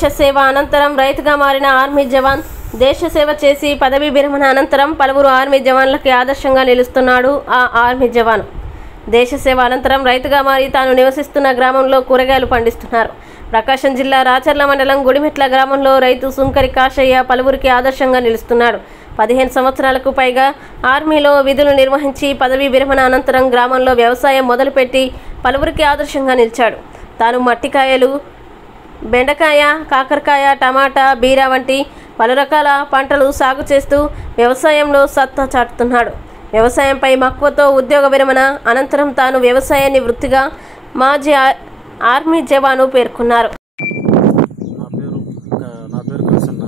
దేశ సేవ అనంతరం రైతుగా మారిన ఆర్మీ జవాన్ దేశ సేవ చేసి పదవీ విరమణ అనంతరం పలువురు ఆర్మీ జవాన్లకి ఆదర్శంగా నిలుస్తున్నాడు. ఆ ఆర్మీ జవాన్ దేశ సేవ అనంతరం రైతుగా మారి తాను నివసిస్తున్న గ్రామంలో కూరగాయలు పండిస్తున్నారు. ప్రకాశం జిల్లా రాచర్ల మండలం గుడిమెట్ల గ్రామంలో రైతు సుంకరి కాశయ్య పలువురికి ఆదర్శంగా నిలుస్తున్నాడు. 15 సంవత్సరాలకు పైగా ఆర్మీలో విధులు నిర్వహించి పదవీ విరమణ అనంతరం గ్రామంలో వ్యవసాయం మొదలుపెట్టి పలువురికి ఆదర్శంగా నిలిచాడు. తాను మట్టికాయలు, బెండకాయ, కాకరకాయ, టమాటా, బీర వంటి పలు రకాల పంటలు సాగు చేస్తూ వ్యవసాయంలో సత్తా చాటుతున్నాడు. వ్యవసాయంపై మక్కువతో ఉద్యోగ విరమణ అనంతరం తాను వ్యవసాయాన్ని వృత్తిగా మాజీ ఆర్మీ జవాను పేర్కొన్నారు. నా పేరు కృష్ణ.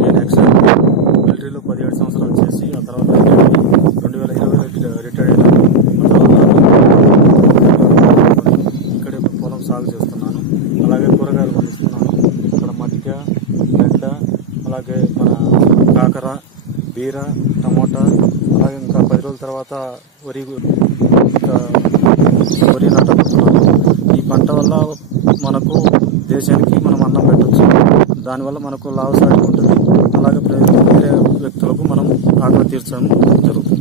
నేను ఎక్సైజ్ మిలిటరీలో 17 సంవత్సరాలు చేసి ఆ తర్వాత 2020 రిటైర్డ్ అయినాను. ఇక్కడే పొలం సాగు చేస్తున్నాను. అలాగే కూరగాయలు పండిస్తున్నాను. ఇక్కడ మట్టిక, బెండ, అలాగే మన కాకర, బీర, టమోటా, అలాగే ఇంకా 10 రోజుల తర్వాత వరి నాటబోతున్నాను. ఈ పంట వల్ల మనకు దేశానికి మనం అన్నం పెట్టచ్చు. దానివల్ల మనకు లాభసాటి ఉంటుంది. అలాగే వేరే వ్యక్తులకు మనం ఆకలి తీర్చడం జరుగుతుంది.